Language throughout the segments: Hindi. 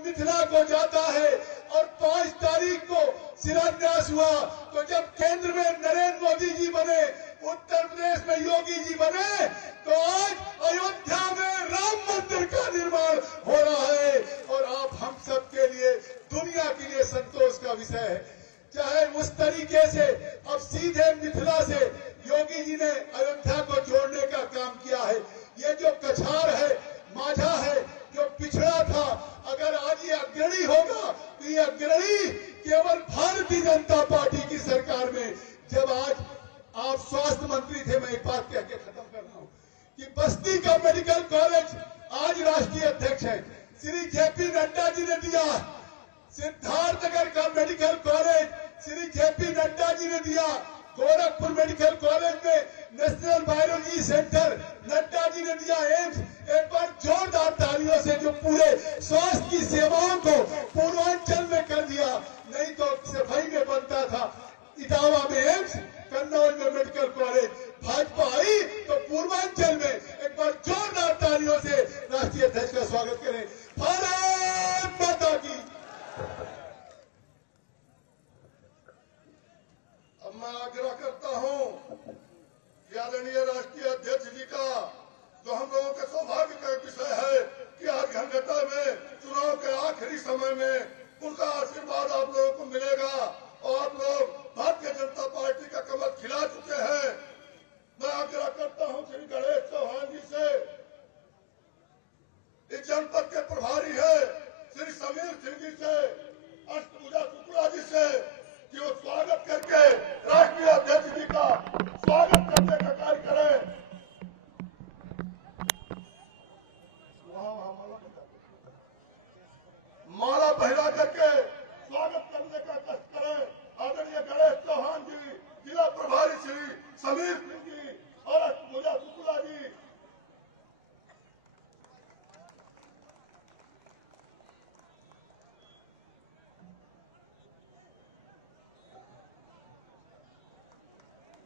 मिथिला को जाता है और 5 तारीख को शिलान्यास हुआ। तो जब केंद्र में नरेंद्र मोदी जी बने, उत्तर प्रदेश में योगी जी बने, तो आज अयोध्या में राम मंदिर का निर्माण हो रहा है और आप हम सब के लिए, दुनिया के लिए संतोष का विषय है। चाहे उस तरीके से अब सीधे मिथिला से योगी जी ने अयोध्या को जोड़ने का काम किया है। ये जो कछार है, माझा है, जो पिछड़ा था, अगर आज ये अग्रणी होगा तो ये अग्रणी केवल भारतीय जनता पार्टी की सरकार में। जब आज आप स्वास्थ्य मंत्री थे, मैं एक बात कह के खत्म कर रहा हूं कि बस्ती का मेडिकल कॉलेज आज राष्ट्रीय अध्यक्ष है श्री जेपी नड्डा जी ने दिया। सिद्धार्थनगर का medical college Shri JP Nadda ji ने दिया। गोरखपुर मेडिकल कॉलेज में national virology centre Nadda ji ने दिया। एम्स, एक बार जोरदार तालियों से जो पूरे स्वास्थ्य की सेवाओं को पूर्वांचल में कर दिया। नहीं तो सफाई में बनता था, इटावा में एम्स, कन्नौज में मेडिकल कॉलेज। भाजपा आई तो पूर्वांचल में एक बार जोरदार तालियों से राष्ट्रीय अध्यक्ष का स्वागत करें। भारत माता की। अब मैं आग्रह करता हूं कि आदरणीय राष्ट्रीय अध्यक्ष जी का, जो हम लोगों के सौभाग्य का विषय है कि आज घनघटा में चुनाव के आखिरी समय में उनका आशीर्वाद आप लोगों को मिलेगा और आप लोग भारतीय जनता पार्टी का कमल खिला चुके हैं। मैं आग्रह करता हूं श्री गणेश चौहान जी से, इस जनपद के प्रभारी है श्री समीर सिंह जी से, अष्टभुजा शुक्ला जी से, कि वो स्वागत करके राष्ट्रीय अध्यक्ष जी का स्वागत करने का कार्य करें। माला पहरा करके स्वागत करने का कष्ट करें। आदरणीय गणेश चौहान जी, जिला प्रभारी श्री समीर सिंह जी और अष्टभुजा शुक्ला जी।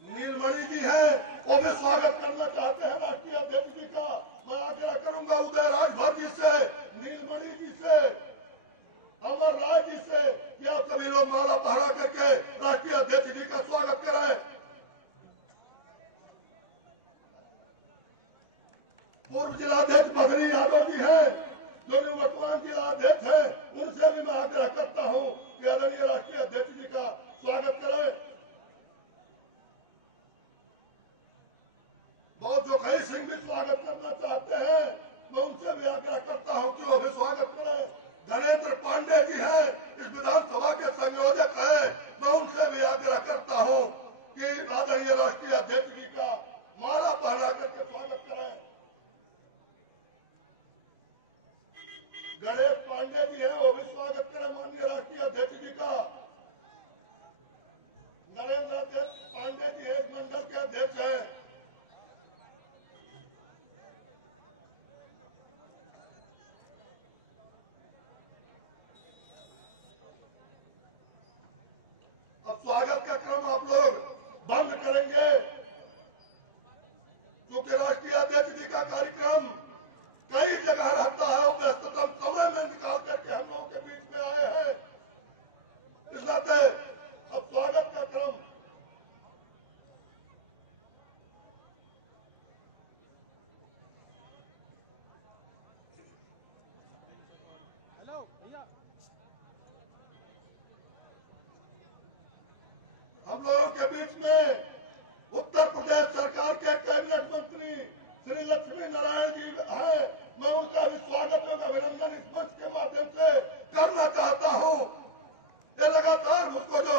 नीलमणि जी है, वो भी स्वागत करना चाहते हैं राष्ट्रीय अध्यक्ष जी का। मैं आग्रह करूंगा उदय राजभर जी से, नीलमणि जी से, अमर राय जी से कि आप सभी लोग माला पहरा करके राष्ट्रीय अध्यक्ष जी का स्वागत करें। पूर्व जिलाध्यक्ष बद्री यादव जी हैं, जो वर्तमान जिलाध्यक्ष हैं, उनसे भी मैं आग्रह करता हूं कि आदरणीय राष्ट्रीय अध्यक्ष जी का स्वागत करें। बहुत जो कई सिंह भी स्वागत करना चाहते हैं, मैं उनसे भी आग्रह करता हूं कि वो भी स्वागत करें। धनेन्द्र पांडे जी हैं, इस विधानसभा के संयोजक हैं, मैं उनसे भी आग्रह करता हूं कि आदरणीय राष्ट्रीय अध्यक्ष जी का माला पहना करके स्वागत करें। गणेश पांडे जी हैं, वो भी स्वागत करें माननीय राष्ट्रीय अध्यक्ष जी का। नरेंद्र पांडे जी एक मंडल के अध्यक्ष हैं। अब स्वागत का क्रम आप लोग बंद करेंगे, क्योंकि राष्ट्रीय अध्यक्ष जी का कार्यक्रम कई जगह रहता है और व्यस्ततम समय में निकाल करके हम लोगों के बीच में आए हैं। इस नाते अब स्वागत का क्रम हम लोगों के बीच में उत्तर प्रदेश सरकार के कैबिनेट मंत्री श्री लक्ष्मी नारायण जी हैं। मैं उनका भी स्वागत और अभिनंदन इस मंच के माध्यम से करना चाहता हूं। ये लगातार मुझको जो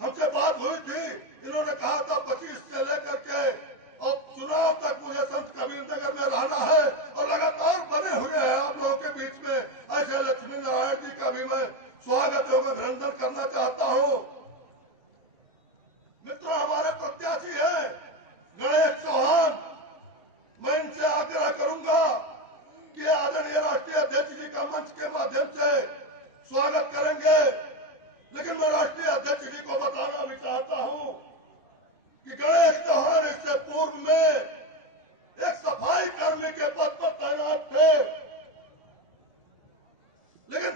हमसे बात हुई थी, इन्होंने कहा था 25 से लेकर के और चुनाव तक मुझे संत कबीर नगर में रहना है और लगातार बने हुए हैं आप लोगों के बीच में। ऐसे लक्ष्मी नारायण जी का भी मैं स्वागत और अभिनंदन करना चाहता हूं। मित्रों, हमारे प्रत्याशी है गणेश चौहान। मैं इनसे आग्रह करूंगा कि आदरणीय राष्ट्रीय अध्यक्ष जी का मंच के माध्यम से स्वागत करेंगे, लेकिन मैं राष्ट्रीय अध्यक्ष जी को बताना भी चाहता हूं कि गणेश चौहान इससे पूर्व में एक सफाई कर्मी के पद पर तैनात थे, लेकिन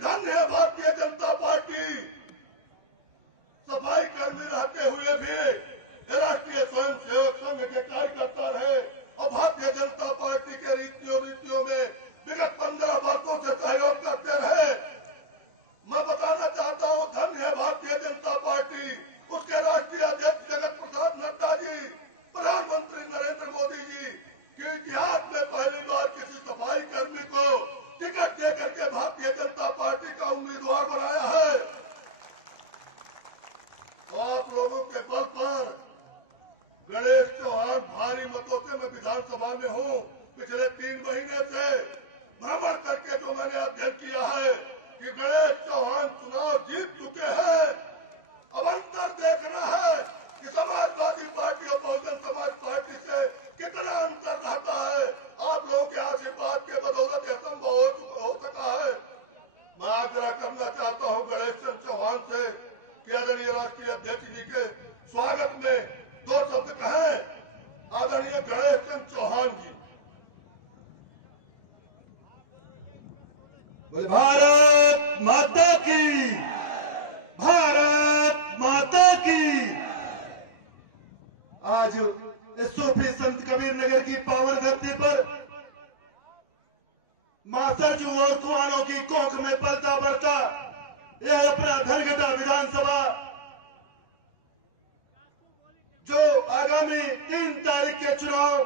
आग्रह करना चाहता हूं गणेश चंद्र चौहान से कि आदरणीय राष्ट्रीय अध्यक्ष जी के स्वागत में 2 शब्द कहें। आदरणीय गणेश चंद्र चौहान जी। बोले भारत माता की, भारत माता की। आज इस सूफी संत कबीर नगर की पावन धरती पर मासरजू और कुआनों की कोख में पलता बढ़ता यह अपना धनघटा विधानसभा जो आगामी 3 तारीख के चुनाव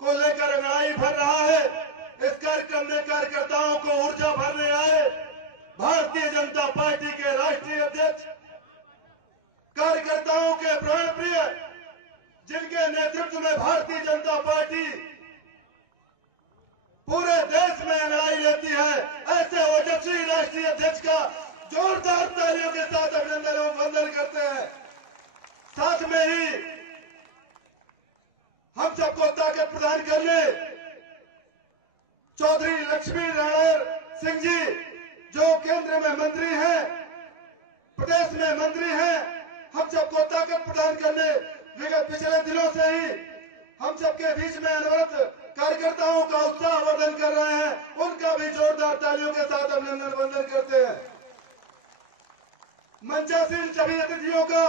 को लेकर लड़ाई भर रहा है, इस कार्यक्रम में कार्यकर्ताओं को ऊर्जा भरने आए भारतीय जनता पार्टी के राष्ट्रीय अध्यक्ष, कार्यकर्ताओं के प्राण प्रिय, जिनके नेतृत्व में भारतीय जनता पार्टी पूरे देश में लड़ाई लेती है, ऐसे ओजस्वी राष्ट्रीय अध्यक्ष का जोरदार तालियों के साथ अभिनंदन एवं वंदन करते हैं। साथ में ही हम सबको ताकत प्रदान करने चौधरी लक्ष्मी नारायण सिंह जी, जो केंद्र में मंत्री हैं, प्रदेश में मंत्री हैं, हम सबको ताकत प्रदान करने विगत पिछले दिनों से ही हम सबके बीच में अनवरत कार्यकर्ताओं का उत्साह वर्धन कर रहे हैं, उनका भी जोरदार तालियों के साथ अभिनंदन वंदन करते हैं। मंचासीन सभी अतिथियों का,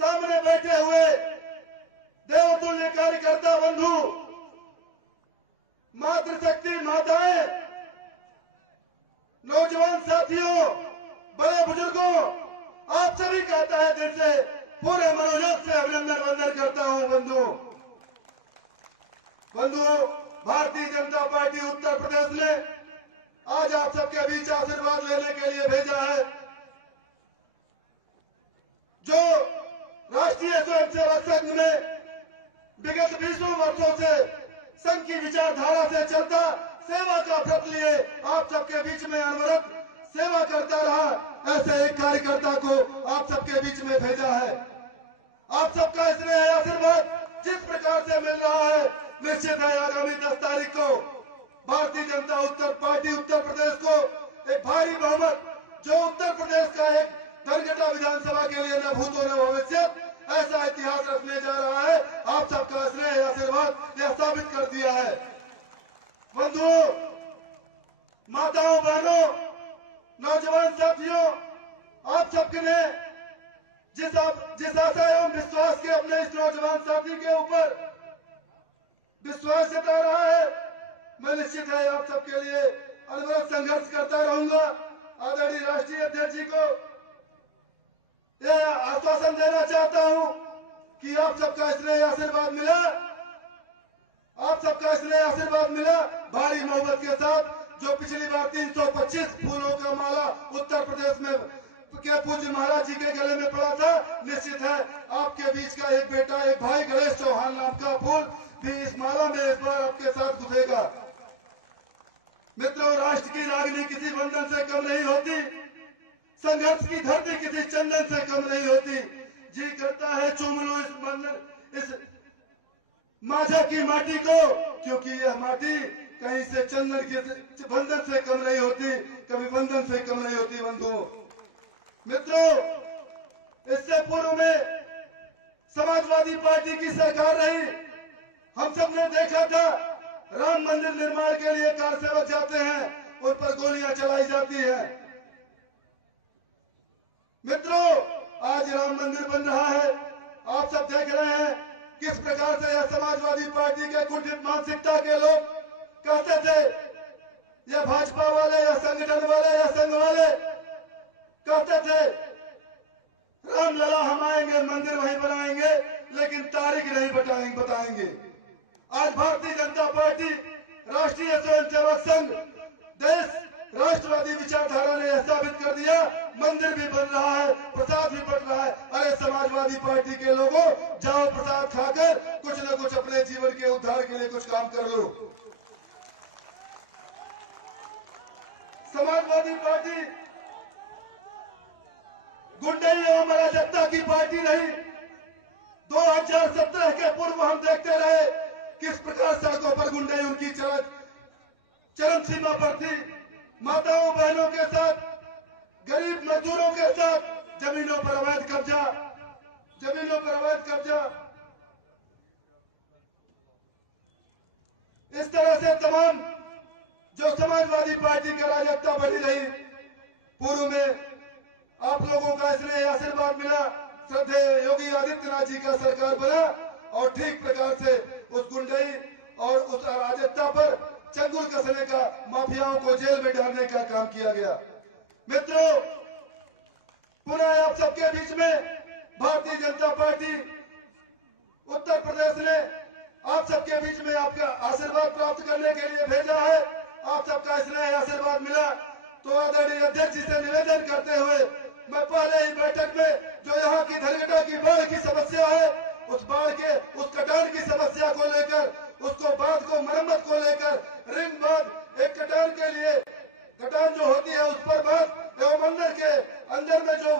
सामने बैठे हुए देवतुल्य कार्यकर्ता बंधु, मातृशक्ति माताएं, नौजवान साथियों, बड़े बुजुर्गों, आप सभी कहता है दिल से पूरे मनोयोग से अभिनंदन वंदन करता हूं। बंधुओं, भारतीय जनता पार्टी उत्तर प्रदेश ने आज आप सबके बीच आशीर्वाद लेने के लिए भेजा है। जो राष्ट्रीय स्वयंसेवक संघ में विगत 20 वर्षों से संघ की विचारधारा से चलता सेवा का व्रत लिए आप सबके बीच में अनवरत सेवा करता रहा, ऐसे एक कार्यकर्ता को आप सबके बीच में भेजा है। आप सबका स्नेह आशीर्वाद जिस प्रकार से मिल रहा है, निश्चित है आगामी 10 तारीख को भारतीय जनता पार्टी उत्तर प्रदेश को एक भारी बहुमत, जो उत्तर प्रदेश का एक धनघटा विधानसभा के लिए न भूतो न भविष्य ऐसा इतिहास रखने जा रहा है। आप सबका स्नेह आशीर्वाद यह साबित कर दिया है। बंधुओं, माताओं, बहनों, नौजवान साथियों, आप सबके ने जिस आशा एवं विश्वास के अपने इस नौजवान साथी के ऊपर विश्वास जता रहा है, मैं निश्चित है आप सबके लिए अनवरत संघर्ष करता रहूंगा। आदरणीय राष्ट्रीय अध्यक्ष जी को यह आश्वासन देना चाहता हूं कि आप सबका स्नेह आशीर्वाद मिला, आप सबका स्नेह आशीर्वाद मिला भारी मोहब्बत के साथ। जो पिछली बार 325 फूलों का माला उत्तर प्रदेश में के पूज्य महाराज जी के गले में पड़ा था, निश्चित है आपके बीच का एक बेटा, एक भाई गणेश चौहान नाम का फूल भी इस माला में इस बार आपके साथ घुसेगा। मित्रों, राष्ट्र की रागनी किसी बंधन से कम नहीं होती, संघर्ष की धरती किसी चंदन से कम नहीं होती। जी करता है चूम लो इस बंधन, इस माझा की माटी को, क्योंकि यह माटी कहीं से चंदन के बंधन से कम नहीं होती, कभी बंधन से कम नहीं होती। बंधुओं, मित्रों, इससे पूर्व में समाजवादी पार्टी की सरकार रही, हम सब ने देखा था राम मंदिर निर्माण के लिए कार सेवक जाते हैं, उन पर गोलियां चलाई जाती हैं। मित्रों, आज राम मंदिर बन रहा है, आप सब देख रहे हैं किस प्रकार से यह समाजवादी पार्टी के कुंठित मानसिकता के लोग कहते थे, या भाजपा वाले या संगठन वाले या संघ वाले कहते थे रामलला हम आएंगे, मंदिर वहीं बनाएंगे, लेकिन तारीख नहीं बताएंगे। आज भारतीय जनता पार्टी, राष्ट्रीय स्वयंसेवक संघ, देश राष्ट्रवादी विचारधारा ने यह साबित कर दिया, मंदिर भी बन रहा है, प्रसाद भी बन रहा है। अरे समाजवादी पार्टी के लोगों, जाओ प्रसाद खाकर कुछ न कुछ अपने जीवन के उद्धार के लिए कुछ काम कर लो। समाजवादी पार्टी गुंडई एवं अराजकता की पार्टी नहीं। 2017 के पूर्व हम देखते रहे किस प्रकार सड़कों पर गुंडई उनकी चरम सीमा पर थी। माताओं बहनों के साथ, गरीब मजदूरों के साथ जमीनों पर अवैध कब्जा, इस तरह से तमाम जो समाजवादी पार्टी की अराजकता बढ़ी रही। पूर्व में आप लोगों का स्नेह आशीर्वाद मिला, श्रद्धेय योगी आदित्यनाथ जी का सरकार बना और ठीक प्रकार से उस गुंडई और उस अराजकता पर चंगुल कसने का, माफियाओं को जेल में डालने का काम किया गया। मित्रों, पुनः आप सबके बीच में भारतीय जनता पार्टी उत्तर प्रदेश ने आप सबके बीच में आपका आशीर्वाद प्राप्त करने के लिए भेजा है। आप सबका स्नेह आशीर्वाद मिला तो आदरणीय अध्यक्ष जी से निवेदन करते हुए मैं पहले ही बैठक में जो यहाँ की धनघटा की बाढ़ की समस्या है, उस बाढ़ के उस कटान की समस्या को लेकर, उसको बांध को मरम्मत को लेकर, रिंग बांध एक कटान के लिए, कटान जो होती है उस पर बांध एवं मंदिर के अंदर में जो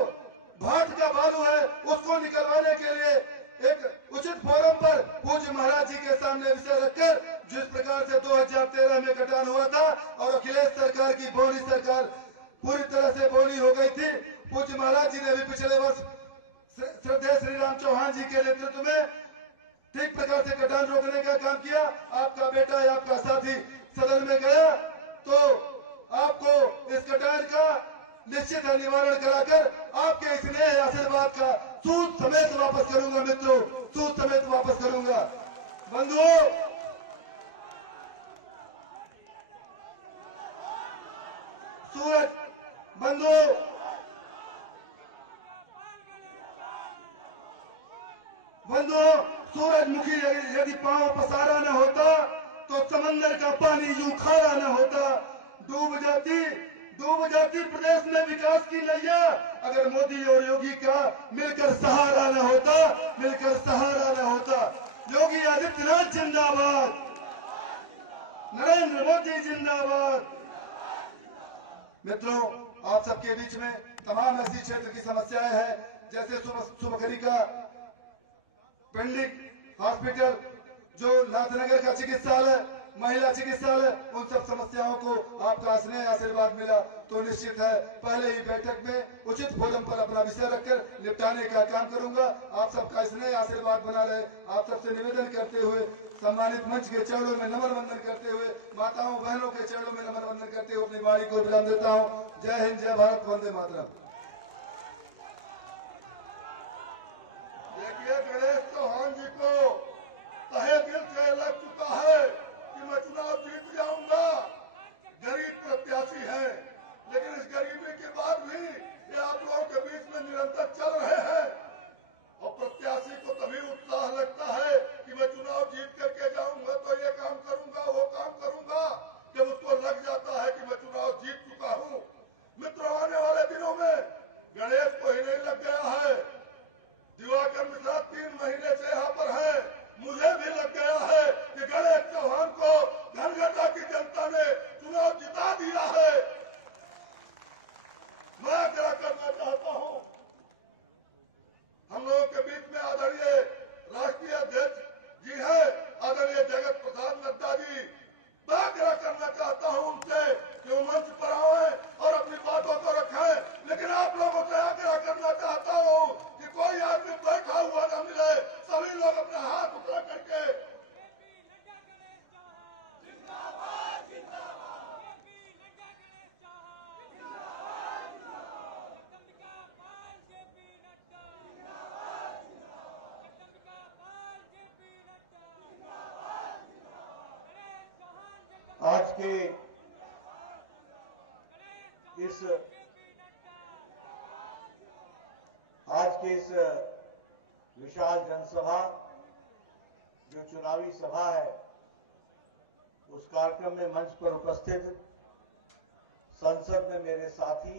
भाट का बालू है उसको निकलवाने के लिए एक उचित फोरम पर पूज्य महाराज जी के सामने विषय रखकर, जिस प्रकार से 2013 में कटान हुआ था और अखिलेश सरकार की बोनी सरकार पूरी तरह से बोनी हो गई थी, पूज्य महाराज जी ने भी पिछले वर्ष श्रद्धेय श्री राम चौहान जी के नेतृत्व में ठीक प्रकार से कटान रोकने का काम किया। आपका बेटा या आपका साथी सदन में गया तो आपको इस कटान का निश्चित निवारण कराकर आपके स्नेह आशीर्वाद का सूद समेत वापस करूंगा। मित्रों, सूद समेत वापस करूंगा। बंधुओं, सूरजमुखी यदि पांव पसारा न होता तो समंदर का पानी यूं खारा न होता। डूब जाती प्रदेश में विकास की नैया अगर मोदी और योगी का मिलकर सहारा न होता। योगी आदित्यनाथ जिंदाबाद, नरेंद्र मोदी जिंदाबाद। मित्रों, आप सबके बीच में तमाम ऐसी क्षेत्र की समस्याएं हैं, जैसे सुबकरी का पेंडिक हॉस्पिटल, जो नाथनगर का चिकित्सालय, महिला चिकित्सालय, उन सब समस्याओं को आपका स्नेह आशीर्वाद मिला तो निश्चित है पहले ही बैठक में उचित फोरम पर अपना विषय रखकर निपटाने का काम करूंगा। आप सबका स्नेह आशीर्वाद बना रहे। आप सबसे निवेदन करते हुए, सम्मानित मंच के चरणों में नमन वंदन करते हुए, माताओं बहनों के चरणों में नमन वंदन करते हुए अपनी वाणी को विराम देता हूँ। जय हिंद, जय भारत, वंदे मातरम। देखिए, गणेश चौहान जी को तहे दिल से लग चुका है कि मैं चुनाव जीत जाऊंगा। गरीब प्रत्याशी है, लेकिन इस गरीबी के बाद भी ये आप लोगों के बीच में निरंतर चल रहे हैं। और प्रत्याशी को तभी उत्साह लगता है कि मैं चुनाव जीत करके जाऊंगा तो ये काम करूंगा, वो काम करूंगा, जब उसको लग जाता है कि मैं चुनाव जीत चुका हूं। मित्रों, आने वाले दिनों में गणेश को ही नहीं लग गया है, दिवाकर मिश्रा 3 महीने से यहाँ पर है, मुझे भी लग गया है कि गणेश चौहान को धनघटा की जनता ने चुनाव जिता दिया है। मैं क्या करना चाहता हूं, हम लोगों के बीच में आदरणीय राष्ट्रीय अध्यक्ष जी है, आदरणीय जगत प्रसाद नड्डा जी, मैं क्या करना चाहता हूं उनसे कि वो मंच पर आए और अपनी बातों को रखें। लेकिन आप लोगों से आग्रह करना चाहता हूं कि कोई आदमी बैठा हुआ न मिले, सभी लोग अपने हाथ उठा करके आज के इस विशाल जनसभा जो चुनावी सभा है, उस कार्यक्रम में मंच पर उपस्थित संसद में मेरे साथी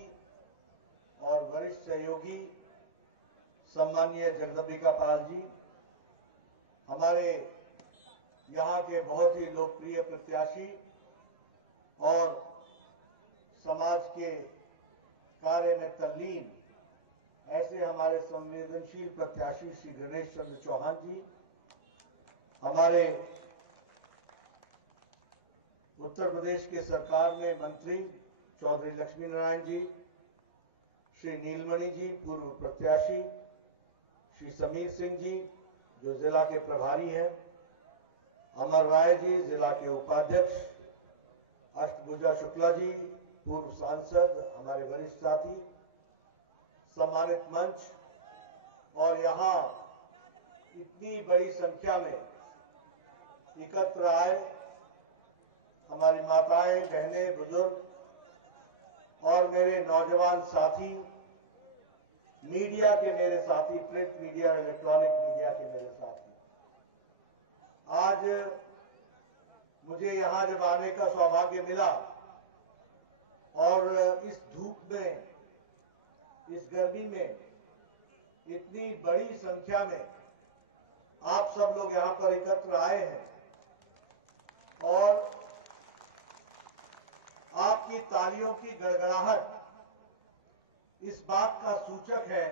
और वरिष्ठ सहयोगी सम्माननीय जगदम्बिका पाल जी, हमारे यहाँ के बहुत ही लोकप्रिय प्रत्याशी और समाज के कार्य में तल्लीन ऐसे हमारे संवेदनशील प्रत्याशी श्री गणेश चंद्र चौहान जी, हमारे उत्तर प्रदेश के सरकार में मंत्री चौधरी लक्ष्मी नारायण जी, श्री नीलमणि जी पूर्व प्रत्याशी, श्री समीर सिंह जी जो जिला के प्रभारी हैं, अमर राय जी जिला के उपाध्यक्ष, अष्टभुजा शुक्ला जी पूर्व सांसद, हमारे वरिष्ठ साथी, सम्मानित मंच और यहाँ इतनी बड़ी संख्या में एकत्र आए हमारी माताएं, बहनें, बुजुर्ग और मेरे नौजवान साथी, मीडिया के मेरे साथी, प्रिंट मीडिया और इलेक्ट्रॉनिक मीडिया के मेरे साथी, आज मुझे यहां जब आने का सौभाग्य मिला और इस धूप में, इस गर्मी में इतनी बड़ी संख्या में आप सब लोग यहां पर एकत्र आए हैं और आपकी तालियों की गड़गड़ाहट इस बात का सूचक है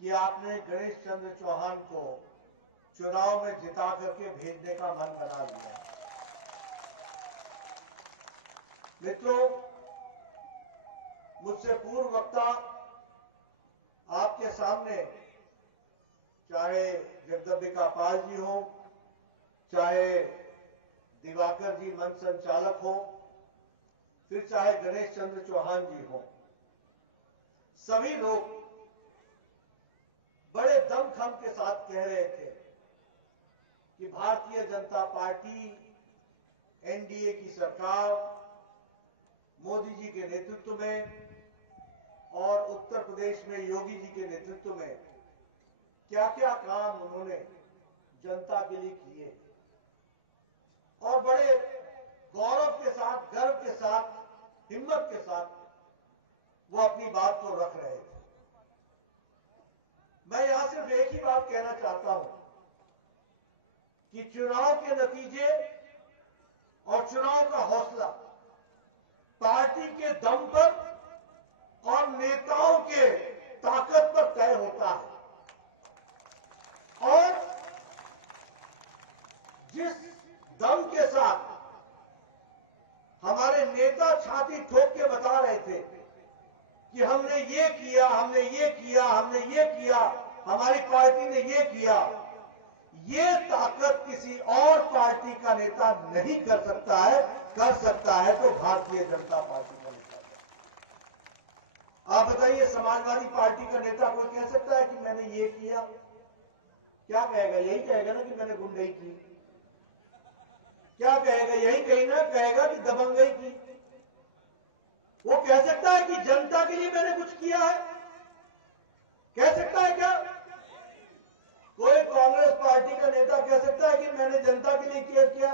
कि आपने गणेश चंद्र चौहान को चुनाव में जिता करके भेजने का मन बना लिया। मित्रों, मुझसे पूर्व वक्ता आपके सामने चाहे जगदम्बिका पाल जी हो, चाहे दिवाकर जी मंच संचालक हो, फिर चाहे गणेश चंद्र चौहान जी हो, सभी लोग बड़े दमखम के साथ कह रहे थे कि भारतीय जनता पार्टी, एनडीए की सरकार, मोदी जी के नेतृत्व में और उत्तर प्रदेश में योगी जी के नेतृत्व में क्या क्या काम उन्होंने जनता के लिए किए और बड़े गौरव के साथ, गर्व के साथ, हिम्मत के साथ वो अपनी बात को रख रहे थे। मैं यहां सिर्फ एक ही बात कहना चाहता हूं कि चुनाव के नतीजे और चुनाव का हौसला पार्टी के दम पर और नेताओं के ताकत पर तय होता है और जिस दम के साथ हमारे नेता छाती ठोक के बता रहे थे कि हमने ये किया, हमने ये किया, हमने ये किया, हमारी पार्टी ने ये किया, ये ताकत किसी और पार्टी का नेता नहीं कर सकता है। कर सकता है तो भारतीय जनता पार्टी का नेता। आप बताइए, समाजवादी पार्टी का नेता कोई कह सकता है कि मैंने ये किया? क्या कहेगा? यही कहेगा ना कि मैंने गुंडई की। क्या कहेगा? यही कहीं ना कहेगा कि दबंगई की। वो कह सकता है कि जनता के लिए मैंने कुछ किया है? कह सकता है क्या? कोई कांग्रेस पार्टी का नेता कह सकता है कि मैंने जनता के लिए किया?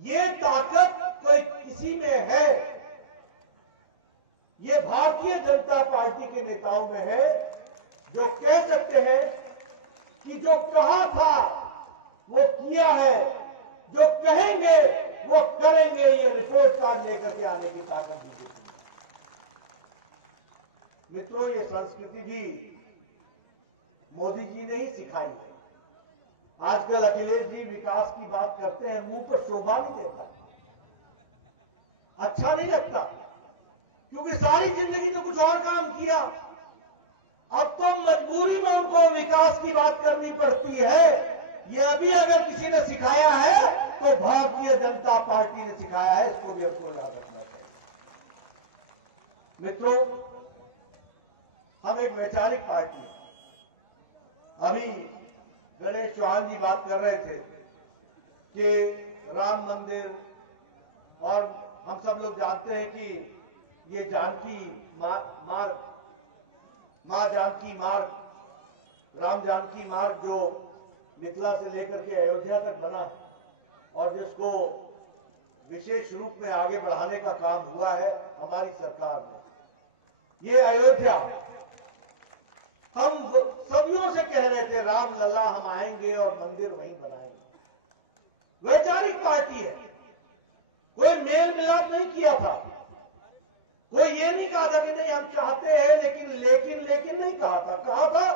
ये ताकत कोई किसी में है, ये भारतीय जनता पार्टी के नेताओं में है, जो कह सकते हैं कि जो कहा था वो किया है, जो कहेंगे वो करेंगे। ये रिपोर्ट कार्ड लेकर के आने की ताकत दी गई। मित्रों, ये संस्कृति भी मोदी जी ने ही सिखाई है। आजकल अखिलेश जी विकास की बात करते हैं, मुंह पर शोभा नहीं देता, अच्छा नहीं लगता, क्योंकि सारी जिंदगी तो कुछ और काम किया। अब तो मजबूरी में उनको विकास की बात करनी पड़ती है। ये अभी अगर किसी ने सिखाया है तो भारतीय जनता पार्टी ने सिखाया है, इसको भी आपको याद रखना चाहिए। मित्रों, हम एक वैचारिक पार्टी है। अभी गणेश चौहान जी बात कर रहे थे कि राम मंदिर, और हम सब लोग जानते हैं कि ये जानकी मार्ग, मां जानकी मार्ग, राम जानकी मार्ग जो मिथिला से लेकर के अयोध्या तक बना और जिसको विशेष रूप में आगे बढ़ाने का काम हुआ है हमारी सरकार में। ये अयोध्या हम सदियों से कह रहे थे, राम लल्ला हम आएंगे और मंदिर वहीं बनाएंगे। वैचारिक पार्टी है, कोई मेल मिलाप नहीं किया था, कोई ये नहीं कहा था कि नहीं हम चाहते हैं लेकिन नहीं कहा था। कहा था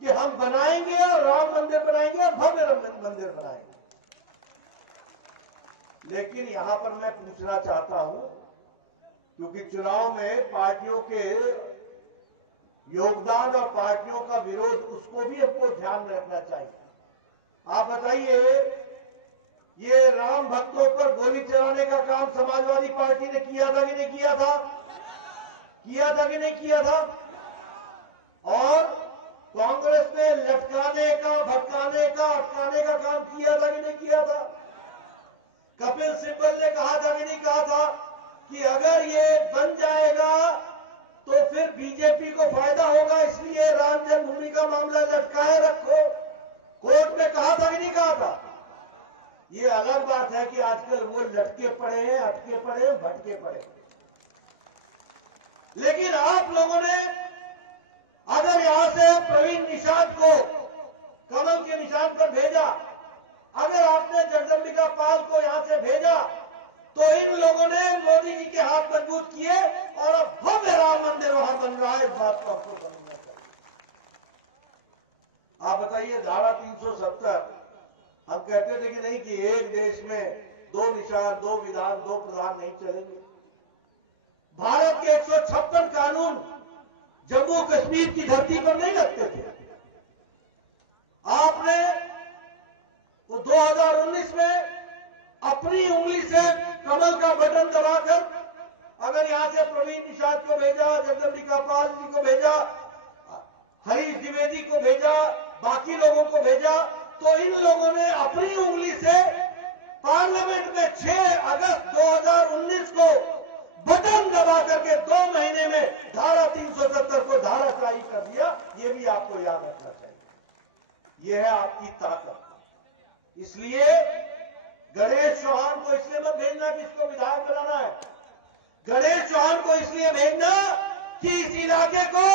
कि हम बनाएंगे और राम मंदिर बनाएंगे और भव्य मंदिर बनाएंगे। लेकिन यहां पर मैं पूछना चाहता हूं, क्योंकि चुनाव में पार्टियों के योगदान और पार्टियों का विरोध, उसको भी हमको ध्यान में रखना चाहिए। आप बताइए, ये राम भक्तों पर गोली चलाने का काम समाजवादी पार्टी ने किया था कि नहीं किया था? किया था कि नहीं किया था? और कांग्रेस ने लटकाने का, भटकाने का, अटकाने का काम किया था कि नहीं किया था? कपिल सिब्बल ने कहा था कि नहीं कहा था कि अगर ये बन जाएगा तो फिर बीजेपी को फायदा होगा, इसलिए राम जन्मभूमि का मामला लटकाए रखो। कोर्ट में कहा था कि नहीं कहा था? ये अलग बात है कि आजकल वो लटके पड़े हैं, अटके पड़े हैं, भटके पड़े हैं। लेकिन आप लोगों ने अगर यहां से प्रवीण निषाद को कमल के निशान पर भेजा, अगर आपने जगदंबिका पाल को यहां से भेजा, तो इन लोगों ने मोदी जी के हाथ मजबूत किए और अब भव्य राम मंदिर वहां बन रहा है। इस बात को आपको समझना चाहिए। आप बताइए, धारा 370, हम कहते थे कि नहीं कि एक देश में दो निशान, दो विधान, दो प्रधान नहीं चलेंगे। भारत के 156 कानून जम्मू कश्मीर की धरती पर नहीं लगते थे। आपने वो 2019 में अपनी उंगली से कमल का बटन दबाकर अगर यहां से प्रवीण निषाद को भेजा, जगदंबिका पाल जी को भेजा, हरीश द्विवेदी को भेजा, बाकी लोगों को भेजा, तो इन लोगों ने अपनी उंगली से पार्लियामेंट में 6 अगस्त 2019 को बटन दबा करके 2 महीने में धारा 370 को धाराशाही कर दिया। ये भी आपको याद रखना चाहिए। यह है आपकी ताकत। इसलिए गणेश चौहान को इसलिए मत भेजना कि इसको विधायक बनाना है। गणेश चौहान को इसलिए भेजना कि इस इलाके को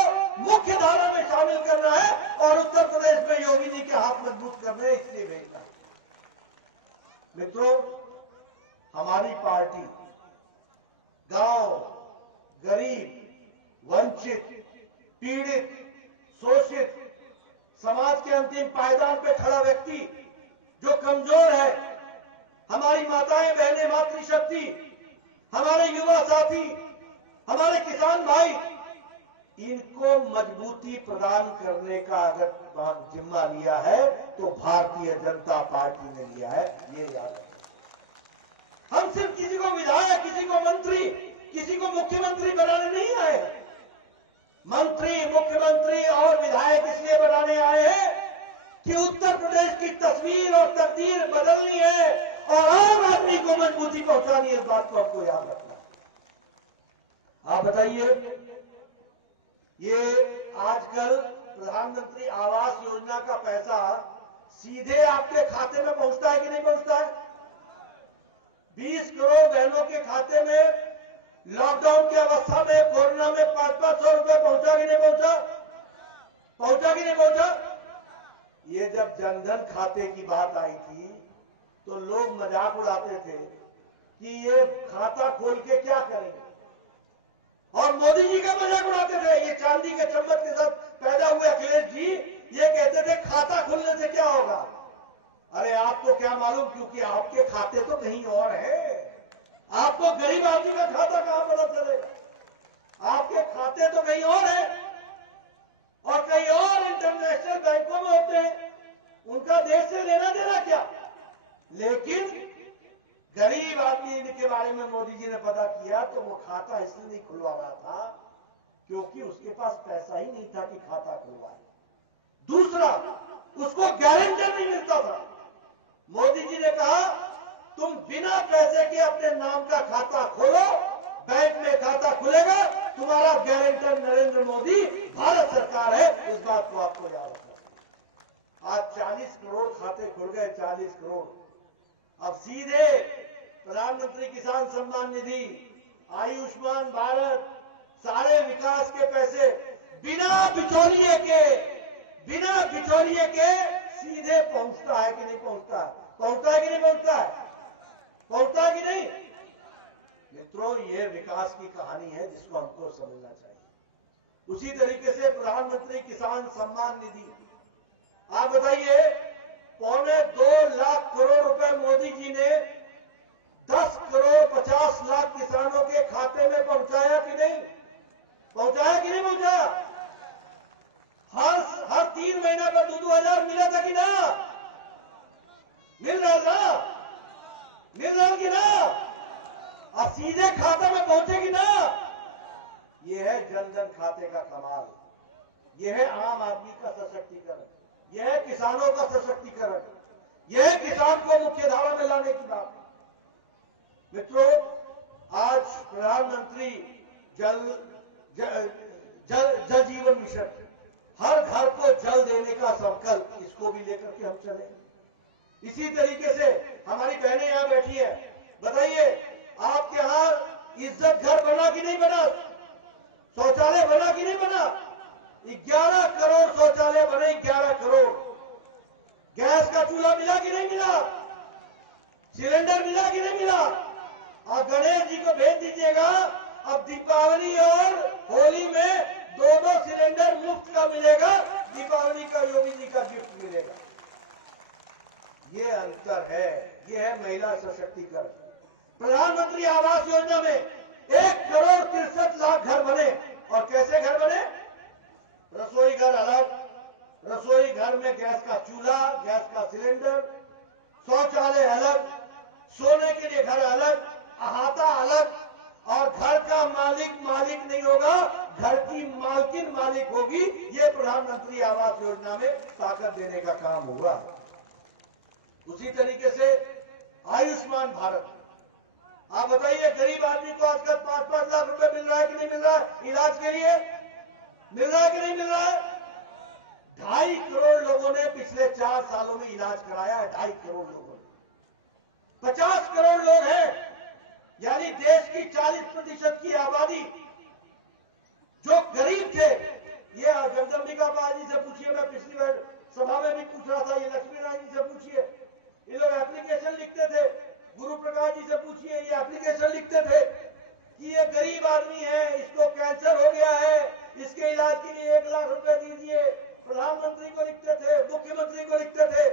मुख्य धारा में शामिल करना है और उत्तर प्रदेश में योगी जी के हाथ मजबूत करने, इसलिए भेजना। मित्रों, हमारी पार्टी गांव, गरीब, वंचित, पीड़ित, शोषित, समाज के अंतिम पायदान पे खड़ा व्यक्ति जो कमजोर है, हमारी माताएं बहनें, मातृशक्ति, हमारे युवा साथी, हमारे किसान भाई, इनको मजबूती प्रदान करने का अगर जिम्मा लिया है तो भारतीय जनता पार्टी ने लिया है। ये याद रखें। हम सिर्फ किसी को विधायक, किसी को मंत्री, किसी को मुख्यमंत्री बनाने नहीं आए। मंत्री, मुख्यमंत्री और विधायक इसलिए बनाने आए हैं कि उत्तर प्रदेश की तस्वीर और तकदीर बदलनी है और आम आदमी को मजबूती पहुंचानी है। इस बात को आपको याद रखना। आप बताइए, ये आजकल प्रधानमंत्री आवास योजना का पैसा सीधे आपके खाते में पहुंचता है कि नहीं पहुंचता है? 20 करोड़ बहनों के खाते में लॉकडाउन की अवस्था में, कोरोना में 500-500 रुपए पहुंचा कि नहीं पहुंचा? पहुंचा कि नहीं पहुंचा? ये जब जनधन खाते की बात आई थी तो लोग मजाक उड़ाते थे कि ये खाता खोल के क्या करेंगे, और मोदी जी का मजाक उड़ाते थे। ये चांदी के चम्मच के साथ पैदा हुए अखिलेश जी ये कहते थे खाता खुलने से क्या होगा। अरे आपको क्या मालूम, क्योंकि आपके खाते तो कहीं और है। आपको गरीब आदमी का खाता कहां पता चलेगा? आपके खाते तो कहीं और है और कहीं और इंटरनेशनल बैंकों में होते हैं। उनका देश से लेना देना क्या? लेकिन गरीब आदमी के बारे में मोदी जी ने पता किया तो वो खाता इसलिए नहीं खुलवा रहा था क्योंकि उसके पास पैसा ही नहीं था कि खाता खुलवाए। दूसरा, उसको गारंटर नहीं मिलता था। मोदी जी ने कहा तुम बिना पैसे के अपने नाम का खाता खोलो, बैंक में खाता खुलेगा, तुम्हारा गारंटर नरेंद्र मोदी भारत सरकार है। इस बात को आपको याद रखना। आज 40 करोड़ खाते खुल गए, 40 करोड़। अब सीधे प्रधानमंत्री किसान सम्मान निधि, आयुष्मान भारत, सारे विकास के पैसे बिना बिचौलिए के सीधे पहुंचता है कि नहीं पहुंचता? पहुंचता है कि नहीं पहुंचता है? पहुंचता है कि नहीं? मित्रों, ये विकास की कहानी है जिसको हमको समझना चाहिए। उसी तरीके से प्रधानमंत्री किसान सम्मान निधि, आप बताइए, 2.25 लाख करोड़ रुपए मोदी जी ने 10 करोड़ 50 लाख किसानों के खाते में पहुंचाया कि नहीं? पहुंचाया कि नहीं पहुंचाया? हर 3 महीने पर 2,000 मिला था कि ना? मिल रहा था? मिल रहा कि ना? अब सीधे खाते में पहुंचेगी ना? यह है जनधन खाते का कमाल, यह है आम आदमी का सशक्तिकरण, यह है किसानों का सशक्तिकरण, यह है किसान को मुख्यधारा में लाने की बात। मित्रों, आज प्रधानमंत्री जल जीवन मिशन, हर घर को जल देने का संकल्प, इसको भी लेकर के हम चले। इसी तरीके से हमारी बहनें यहां बैठी है, बताइए आपके यहां इज्जत घर बना कि नहीं बना? शौचालय बना कि नहीं बना? 11 करोड़ शौचालय बने, 11 करोड़। गैस का चूल्हा मिला कि नहीं मिला? सिलेंडर मिला कि नहीं मिला? और गणेश जी को भेज दीजिएगा, अब दीपावली और होली में 2-2 सिलेंडर मुफ्त का मिलेगा, दीपावली का योगी जी का गिफ्ट मिलेगा। ये अंतर है, ये है महिला सशक्तिकरण। प्रधानमंत्री आवास योजना में 1 करोड़ 63 लाख घर बने, और कैसे घर बने? रसोई घर अलग, रसोई घर में गैस का चूल्हा, गैस का सिलेंडर, शौचालय अलग, सोने के लिए घर अलग, अहाता अलग, और घर का मालिक नहीं होगा, घर की मालकिन मालिक होगी। ये प्रधानमंत्री आवास योजना में ताकत देने का काम हुआ। उसी तरीके से आयुष्मान भारत, आप बताइए गरीब आदमी को आजकल 5-5 लाख रुपए मिल रहा है कि नहीं मिल रहा है? इलाज के लिए मिल रहा है कि नहीं मिल रहा है? 2.5 करोड़ लोगों ने पिछले 4 सालों में इलाज कराया है, 2.5 करोड़ लोगों ने। 50 करोड़ लोग हैं, यानी देश की 40% की आबादी जो गरीब थे। ये जगदम्बिका पाल जी से पूछिए, मैं पिछली बार सभा में भी पूछ रहा था, ये लक्ष्मी नारायण जी से पूछिए, ये लोग एप्लीकेशन लिखते थे। गुरु प्रकाश जी से पूछिए, ये एप्लीकेशन लिखते थे कि ये गरीब आदमी है, इसको कैंसर हो गया है, इसके इलाज के लिए 1 लाख रुपए दीजिए। प्रधानमंत्री को लिखते थे, मुख्यमंत्री को लिखते थे,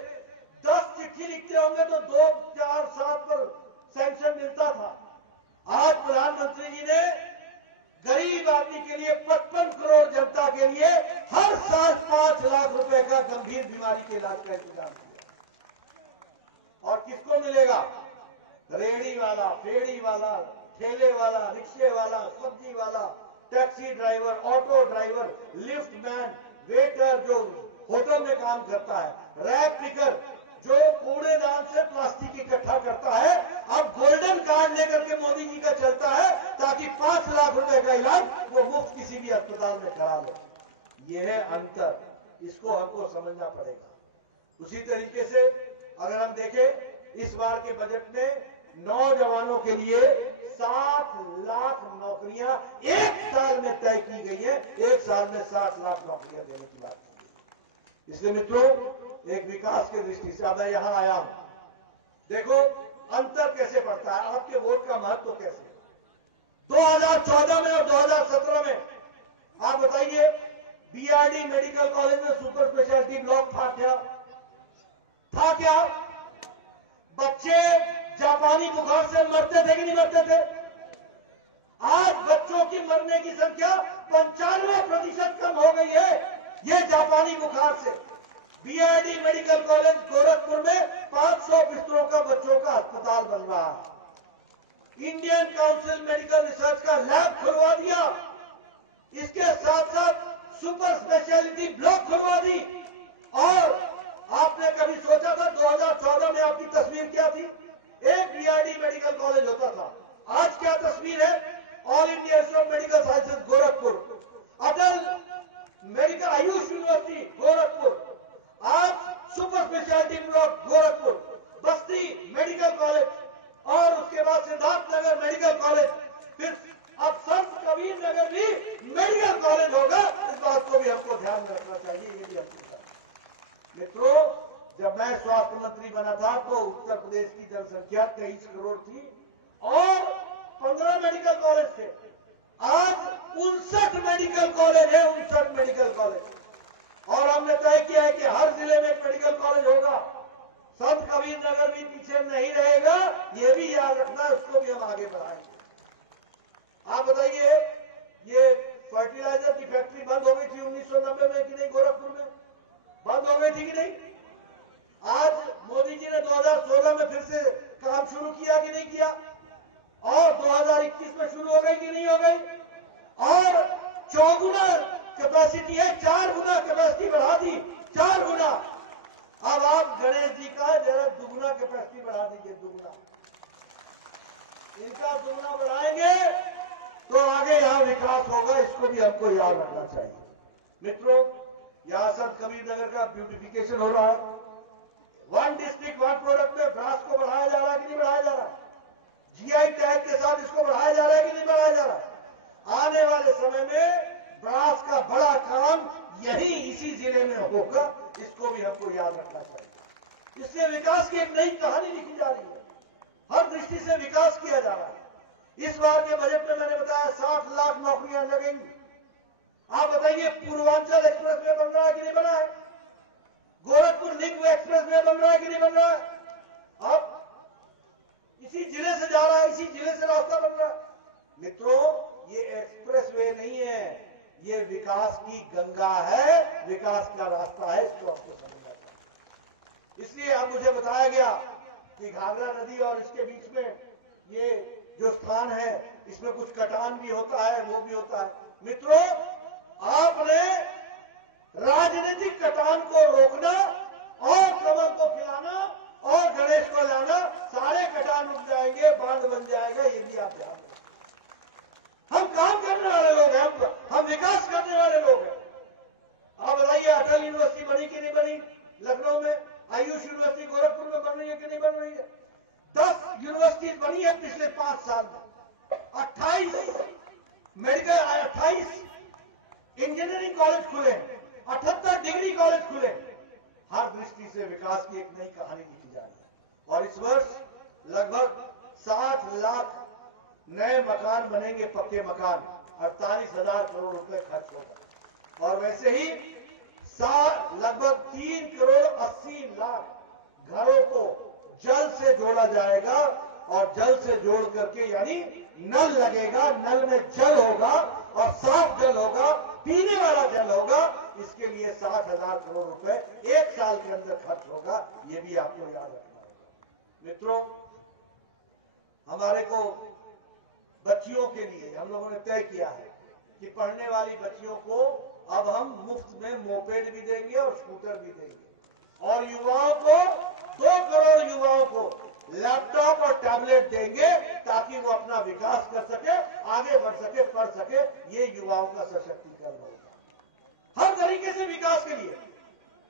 10 चिट्ठी लिखते होंगे तो 2, 4, 7 पर सैंक्शन मिलता था। आज प्रधानमंत्री जी ने गरीब आदमी के लिए 55 करोड़ जनता के लिए हर साल 5 लाख रुपए का गंभीर बीमारी के इलाज का इंतजाम किया। और किसको मिलेगा? रेहड़ी वाला, फेड़ी वाला, ठेले वाला, रिक्शे वाला, सब्जी वाला, taxi driver, auto driver, lift man, waiter जो होटल में काम करता है, रैक पिकर जो कूड़ेदान से प्लास्टिक इकट्ठा करता है, अब गोल्डन कार्ड लेकर के मोदी जी का चलता है ताकि 5 लाख रुपए का इलाज वो मुफ्त किसी भी अस्पताल में करा ले। यह है अंतर, इसको हमको समझना पड़ेगा। उसी तरीके से अगर हम देखें, इस बार के बजट में नौजवानों के लिए 60 लाख नौकरियां 1 साल में तय की गई है। 1 साल में 60 लाख नौकरियां देने की बात की गई। इसलिए मित्रों, एक विकास की दृष्टि से अब मैं यहां आया हूं, देखो अंतर कैसे पड़ता है, आपके वोट का महत्व कैसे। 2014 में और 2017 में आप बताइए, बीआरडी मेडिकल कॉलेज में सुपर स्पेशलिटी ब्लॉक था क्या? बच्चे जापानी बुखार से मरते थे कि नहीं मरते थे? आज बच्चों की मरने की संख्या 95% कम हो गई है, ये जापानी बुखार से। बीआरडी मेडिकल कॉलेज गोरखपुर में 500 बिस्तरों का बच्चों का अस्पताल बन रहा है। इंडियन काउंसिल मेडिकल रिसर्च का लैब खुलवा दिया, इसके साथ साथ सुपर स्पेशलिटी ब्लॉक खुलवा दी। और आपने कभी सोचा था 2014 में आपकी तस्वीर क्या थी? एक बीआरडी मेडिकल कॉलेज होता था। आज क्या तस्वीर है? All India institute of medical sciences Gorakhpur, Atal medical Ayush university Gorakhpur, आज सुपर स्पेशलिटी ब्लॉक गोरखपुर, बस्ती मेडिकल कॉलेज, और उसके बाद सिद्धार्थ नगर मेडिकल कॉलेज, फिर अब संत कबीर नगर भी मेडिकल कॉलेज होगा। इस बात को भी हमको ध्यान में रखना चाहिए, ये भी हमको। मित्रों, जब मैं स्वास्थ्य मंत्री बना था तो उत्तर प्रदेश की जनसंख्या 23 करोड़ थी और 15 मेडिकल कॉलेज थे। आज 59 मेडिकल कॉलेज है, 59 मेडिकल कॉलेज। और हमने तय किया है कि हर जिले में एक मेडिकल कॉलेज होगा। संत कबीर नगर भी पीछे नहीं रहेगा, ये भी याद रखना, उसको भी हम आगे बढ़ाएंगे। आप बताइए, ये फर्टिलाइजर की फैक्ट्री बंद हो गई थी 1990 में कि नहीं? गोरखपुर में बंद हो गई थी कि नहीं? आज मोदी जी ने 2016 में फिर से काम शुरू किया कि नहीं किया? और 2021 में शुरू हो गई कि नहीं हो गई? और 4 गुना कैपेसिटी है, 4 गुना कैपेसिटी बढ़ा दी, 4 गुना। अब आप गणेश जी का जरा दुगुना कैपेसिटी बढ़ा दीजिए, दुगुना। इनका दुगुना बढ़ाएंगे तो आगे यहां विकास होगा, इसको भी हमको याद रखना चाहिए। मित्रों, यहां संत कबीर नगर का ब्यूटिफिकेशन हो रहा है। 1 डिस्ट्रिक्ट 1 प्रोडक्ट में ब्रास को बढ़ाया जा रहा है कि नहीं बढ़ाया जा रहा है? जीआई टैग के साथ इसको बढ़ाया जा रहा है कि नहीं बढ़ाया जा रहा है? आने वाले समय में ब्रास का बड़ा काम यही इसी जिले में होगा, इसको भी हमको याद रखना चाहिए। इससे विकास की एक नई कहानी लिखी जा रही है, हर दृष्टि से विकास किया जा रहा है। इस बार के बजट में मैंने बताया 60 लाख नौकरियां लगेंगी। आप बताइए, पूर्वांचल एक्सप्रेस वे बन रहा है कि नहीं बना है? गोरखपुर लिंक एक्सप्रेस वे बन रहा है कि नहीं बन रहा है? अब इसी जिले से जा रहा है, इसी जिले से रास्ता बन रहा है। मित्रों, ये एक्सप्रेस वे नहीं है, ये विकास की गंगा है, विकास का रास्ता है, इसको आपको समझना चाहिए। इसलिए अब मुझे बताया गया कि घाघरा नदी और इसके बीच में ये जो स्थान है, इसमें कुछ कटान भी होता है, वो भी होता है। मित्रों, आपने राजनीतिक कटान को रोकना और कमल को खिलाना और गणेश को लाना, सारे कटान रुक जाएंगे, बांध बन जाएगा, ये भी आप ध्यान रखें। हम काम करने वाले लोग हैं, हम विकास करने वाले लोग हैं। आप बताइए, अटल यूनिवर्सिटी बनी कि नहीं बनी लखनऊ में? आयुष यूनिवर्सिटी गोरखपुर में बन रही है कि नहीं बन रही है? 10 यूनिवर्सिटी बनी है पिछले 5 साल में, 28 मेडिकल, 28 इंजीनियरिंग कॉलेज खुले, 78 डिग्री कॉलेज खुले। हर दृष्टि से विकास की एक नई कहानी लिखी जा रही है। और इस वर्ष लगभग 60 लाख नए मकान बनेंगे, पक्के मकान, 48,000 करोड़ रुपए खर्च होगा। और वैसे ही लगभग 3 करोड़ 80 लाख घरों को जल से जोड़ा जाएगा। और जल से जोड़ करके, यानी नल लगेगा, नल में जल होगा और साफ जल होगा, पीने वाला जल होगा। इसके लिए 60,000 करोड़ रुपए 1 साल के अंदर खर्च होगा, ये भी आपको याद रखना होगा। मित्रों, हमारे को बच्चियों के लिए हम लोगों ने तय किया है कि पढ़ने वाली बच्चियों को अब हम मुफ्त में मोपेड भी देंगे और स्कूटर भी देंगे। और युवाओं को, 2 करोड़ युवाओं को लैपटॉप और टैबलेट देंगे, ताकि वो अपना विकास कर सके, आगे बढ़ सके, पढ़ सके। ये युवाओं का सशक्तिकरण होगा हर तरीके से विकास के लिए।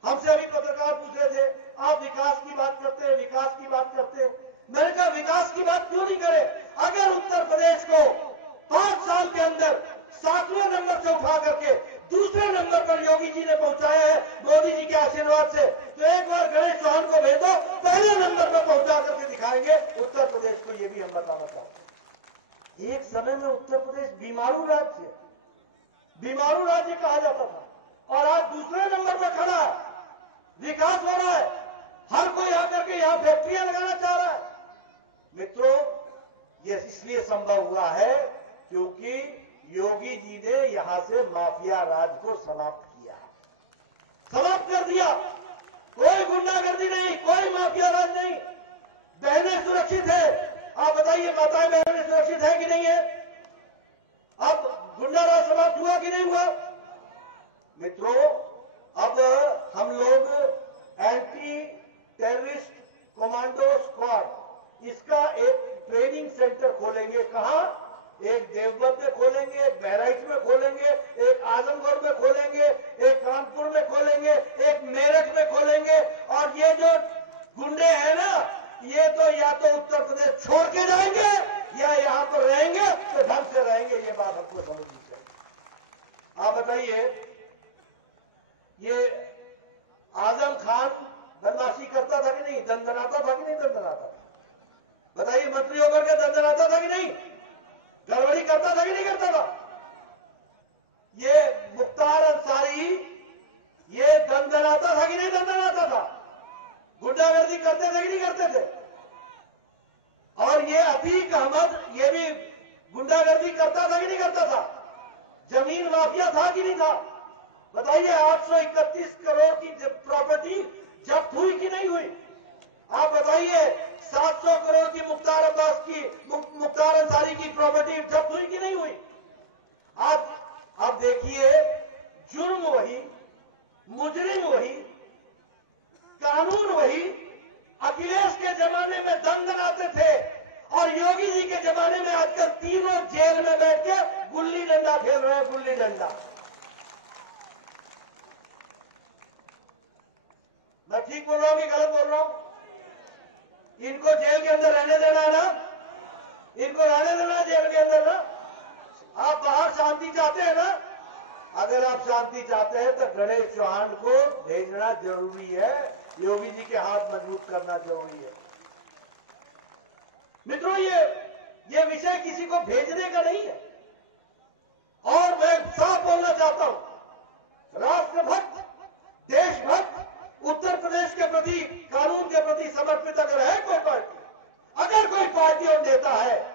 हमसे अभी पत्रकार पूछ रहे थे, आप विकास की बात करते हैं, विकास की बात करते हैं। मैंने कहा, विकास की बात क्यों नहीं करे? अगर उत्तर प्रदेश को 5 साल के अंदर 7वें नंबर से उठा करके दूसरे नंबर पर योगी जी ने पहुंचाया है मोदी जी के आशीर्वाद से, तो एक बार गणेश चौहान को भेजो, पहले नंबर पर पहुंचा करके दिखाएंगे उत्तर प्रदेश को। ये भी हम बताना चाहते हैं। एक समय में उत्तर प्रदेश बीमारू राज्य, बीमारू राज्य कहा जाता था, और आज दूसरे नंबर पर खड़ा है, विकास हो रहा है, हर कोई आकर के यहां फैक्ट्रियां लगाना चाह रहा है। मित्रों, ये इसलिए संभव हुआ है क्योंकि योगी जी ने यहां से माफिया राज को समाप्त किया, समाप्त कर दिया। कोई गुंडागर्दी नहीं, कोई माफिया राज नहीं, बहनें सुरक्षित है। आप बताइए, माताएं बहनें सुरक्षित है कि नहीं है? अब गुंडा राज समाप्त हुआ कि नहीं हुआ? मित्रों, अब हम लोग एंटी टेररिस्ट कमांडो स्क्वाड, इसका एक ट्रेनिंग सेंटर खोलेंगे। कहां? एक देवबंद में खोलेंगे, एक बहराइच में खोलेंगे, एक आजमगढ़ में खोलेंगे, एक कानपुर में खोलेंगे, एक मेरठ में खोलेंगे। और ये जो गुंडे हैं ना, ये तो या तो उत्तर प्रदेश छोड़ के जाएंगे या यहां तो रहेंगे तो ढंग से रहेंगे। ये बात हमको समझनी चाहिए। आप बताइए, ये आजम खान बदमाशी करता था कि नहीं? दंदनाता था कि नहीं दंदनाता? बताइए, मंत्री होकर के दंदनाता था कि नहीं? गड़बड़ी करता था कि नहीं करता था? ये मुख्तार अंसारी ये दंदनाता था कि नहीं दंदनाता था? गुंडागर्दी करते नहीं करता था? जमीन माफिया था कि नहीं था? बताइए, 831 करोड़ की प्रॉपर्टी जब्त हुई कि नहीं हुई? आप बताइए, 700 करोड़ की मुख्तार अंसारी की प्रॉपर्टी जब्त हुई कि नहीं हुई? आप देखिए, जुर्म वही, मुजरिम वही, कानून वही। अखिलेश के जमाने में दंदनाते थे और योगी जी के जमाने में आजकल तीनों जेल में बैठ के गुल्ली डंडा खेल रहे हैं, गुल्ली डंडा। मैं ठीक बोल रहा हूं कि गलत बोल रहा हूं? इनको जेल के अंदर रहने देना है ना? इनको रहने देना है जेल के अंदर ना? आप बाहर शांति चाहते हैं ना? अगर आप शांति चाहते हैं तो गणेश चौहान को भेजना जरूरी है, योगी जी के हाथ मजबूत करना जरूरी है। मित्रों, ये विषय किसी को भेजने का नहीं है। और मैं साफ बोलना चाहता हूं, राष्ट्रभक्त, देशभक्त, उत्तर प्रदेश के प्रति, कानून के प्रति समर्पित अगर है कोई पार्टी, अगर कोई पार्टी और नेता है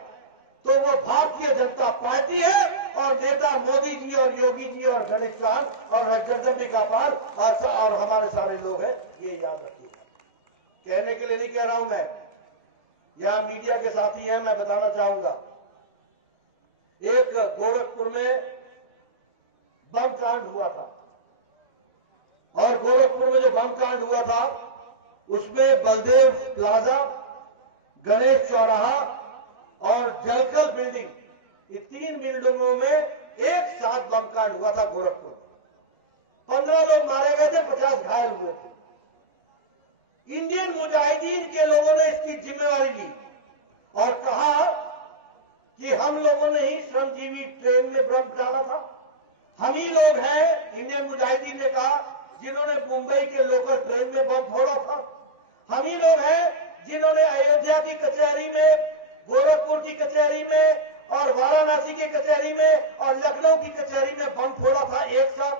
तो वो भारतीय जनता पार्टी है। और नेता मोदी जी और योगी जी और गणेश चौहान और जगदम्बिका पाल और हमारे सारे लोग हैं, ये याद रखिएगा। कहने के लिए नहीं कह रहा हूं मैं, यहां मीडिया के साथी हैं, मैं बताना चाहूंगा। एक गोरखपुर में बम कांड हुआ था और गोरखपुर में जो बम कांड हुआ था उसमें बलदेव प्लाजा, गणेश चौराहा और जलकल बिल्डिंग, ये 3 बिल्डिंगों में एक साथ बम कांड हुआ था गोरखपुर में। 15 लोग मारे गए थे, 50 घायल हुए थे। इंडियन मुजाहिदीन के लोगों ने इसकी जिम्मेवारी ली और कहा कि हम लोगों ने ही श्रमजीवी ट्रेन में बम डाला था। हम ही लोग हैं, इंडियन मुजाहिदीन ने कहा, जिन्होंने मुंबई के लोकल ट्रेन में बम फोड़ा था। हम ही लोग हैं जिन्होंने अयोध्या की कचहरी में, गोरखपुर की कचहरी में और वाराणसी की कचहरी में और लखनऊ की कचहरी में बम फोड़ा था एक साथ।